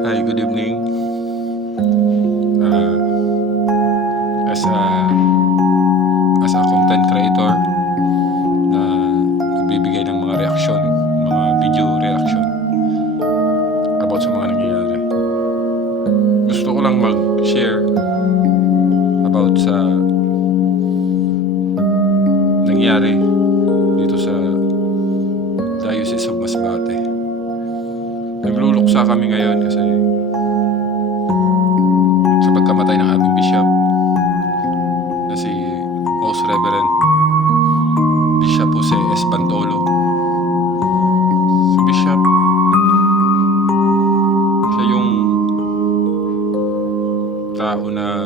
Hi, good evening. Uh, as a content creator na nagbibigay ng mga reaksyon, mga video reaction about sa mga nangyayari. Gusto ko lang mag-share about sa nangyayari dito sa Diocese of Masbate. Nagluluksa kami ngayon kasi sa pagkamatay ng aming bishop na si Most Reverend Bishop Jose Espantolo. Si Bishop, siya yung tao na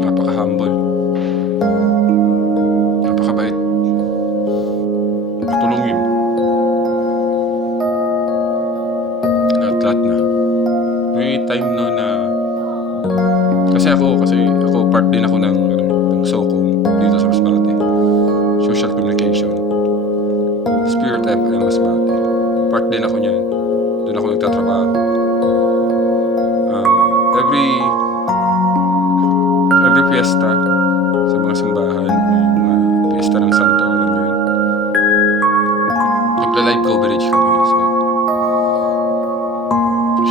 napaka-humble, napakabait, matulungin, lahat-lahat na. May time no na kasi ako part din ako ng SOCOM dito sa Masbate, Social Communication, Spirit FM Masbate. Part din ako niyan. Doon ako nagtatrabaho. Every fiesta sa mga simbahan, mga fiesta ng Santo, alam mo yun, nagla-live coverage kami. So,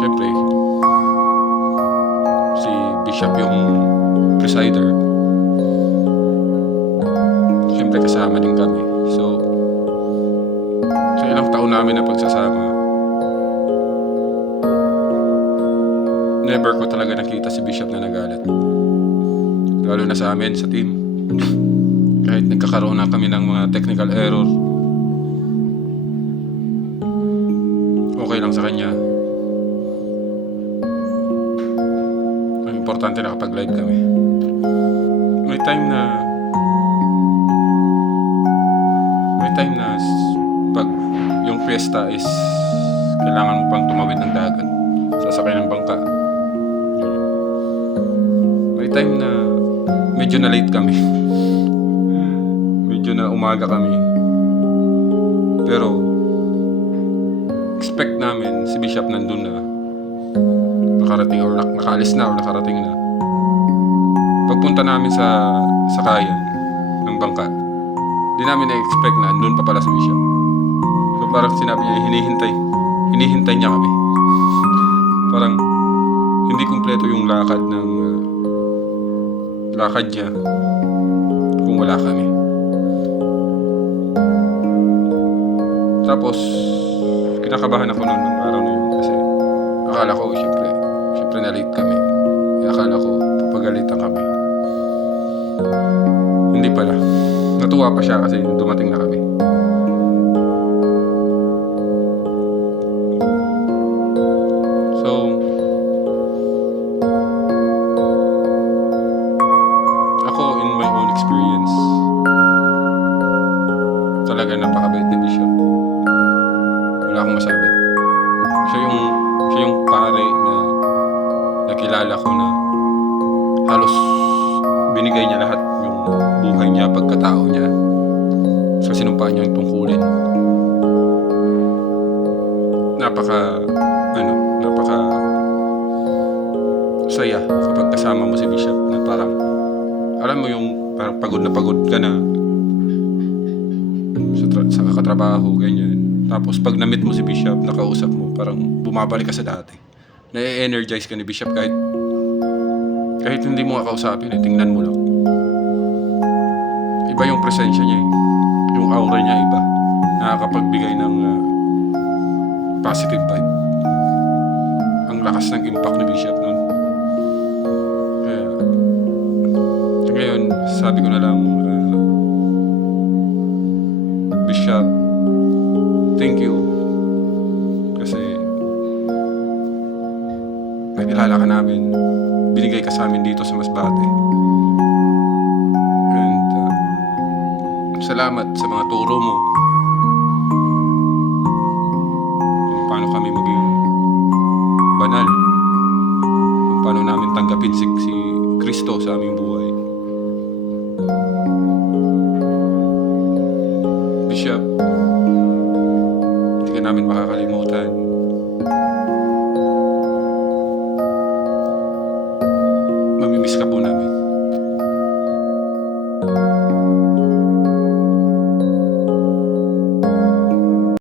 syempre, si Bishop yung presider. Syempre kasama din kami. So, sa ilang taon namin na pagsasama, never ko talaga nakita si Bishop na nagalit. Lalo na sa amin, sa team. Kahit nagkakaroon na kami ng mga technical error, okay lang sa kanya. Ang importante nakapag-live kami. May time na pag yung fiesta is kailangan mo pang tumawid ng dagat, sasakay ng bangka. May time na medyo na late kami. Medyo na umaga kami. Pero expect namin si Bishop nandun na, nakarating or nakaalis na or nakarating na. Pagpunta namin sa sakayan ng bangka, di namin na-expect na andun pa pala si Bishop. So parang sinabi niya, hinihintay niya kami. Parang hindi kumpleto yung lakad niya kung wala kami. Tapos kinakabahan ako noon ng araw na yun kasi akala ko syempre na late kami. Akala ko papagalitan kami. Hindi pala. Natuwa pa siya kasi dumating na kami. So, ako in my own experience, talaga napakabait ni Bishop. Wala akong masabi. Siya yung pare na nakilala ko na halos binigay niya lahat yung buhay niya, pagkatao niya sa sinumpa niya yung tungkulin. Napaka saya kapag kasama mo si Bishop na parang alam mo yung parang pagod na pagod ka na sa kakatrabaho, ganyan. Tapos pag na-meet mo si Bishop, nakausap mo, parang bumabalik ka sa dati. Na-energize ka ni Bishop kahit hindi mo kakausapin, tingnan mo lang. Iba yung presensya niya eh. Yung aura niya iba. Nakakapagbigay ng positive vibe. Ang lakas ng impact ni Bishop noon. Kaya ngayon, sabi ko na lang, Bishop, thank you. Kasi nakilala ka namin. Binigay ka sa amin dito sa Masbate. And salamat sa mga turo mo kung paano kami maging banal, kung paano namin tanggapin si Kristo sa aming buhay. Bishop, hindi ka namin makakalimutan. Namimiss ka po namin.